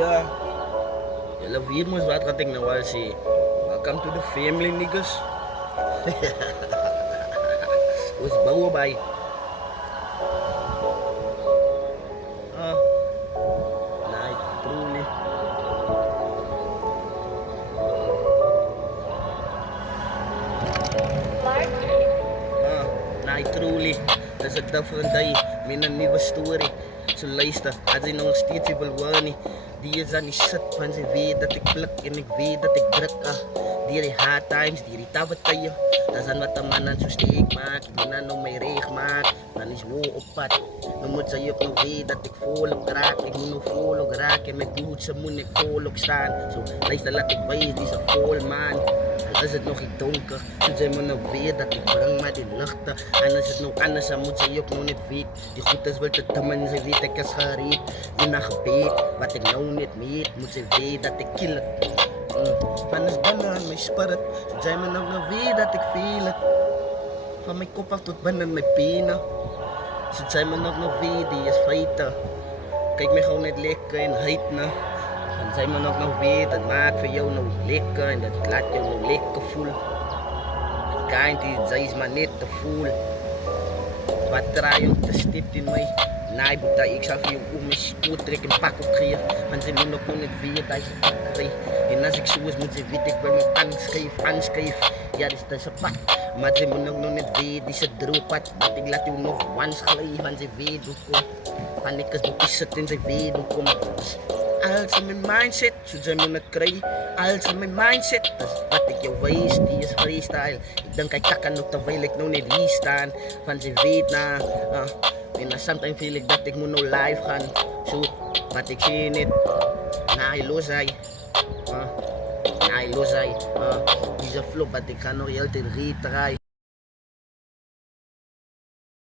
ja. Jullie vier moest wat gaat ik nou wel zien. Welcome to the family, niggas. What's bouwen bij? Nee, truly. Nee, truly. Dat is het dag voor een dag. Met een nieuwe story. Zo luister, als je nog steeds wil wonen. Die is aan die shit van ze weet dat ik pluk en ik weet dat ik druk. Die hard times, die taffe tijden. Dat is dan wat de man aan zo steek maakt. Die dan nog mij reeg maakt. Dan is wo op pad. Dan moet ze ook nog weten dat ik volop raak. Ik moet nog volop raken. Met doet moet ik volop staan. Zo luister, laat ik wijzen, die is een vol man. Al is het nog niet donker, zo zij moet nog weten dat ik breng maar die luchten. En als het nog anders, dan moet ze ook nog niet weten. Die goed is wil te timmen, ze weet ik is gereed. In een gebed, wat ik nou niet meet, moet ze weten dat ik kill het. Van is binnen aan mijn spirit, zo zij moet nog weten dat ik feel het. Van mijn kop af tot binnen mijn benen. Zo zij moet nog weten, die is feiten. Kijk me gewoon niet lekker in heiten. Dan zijn we nog weer, dat maakt voor jou nog lekker en dat laat jou nog lekker voelen. Het kind is, zij is maar net te voelen. Wat draai je te stipt in mij? Nee, boeta, ik zal voor jou om mijn stoot trekken en pak op geven. Want ze doen nog niet weer dat je het krijgt. En als ik zo is, moet ze weten, ik wil me aanschrijf. Ja, dat is een pad. Maar ze moet nog niet weten, die is een drooppad. Want ik laat jou nog once glijden, want ze weet hoe kom. Van ik is boekjes zit en ze weet hoe kom. Als in mijn mindset, zo zijn we het krijgen. Als in mijn mindset, dat is wat ik jou wijs, die is freestyle. Ik denk ik kan nog terwijl ik nog niet hier staan. Van ze weet na, en sometimes feel ik dat ik moet nog live gaan. Zo, wat ik zie niet, na los hij. Na los hij, die is een flop, wat ik ga nog heel tijd redraaien.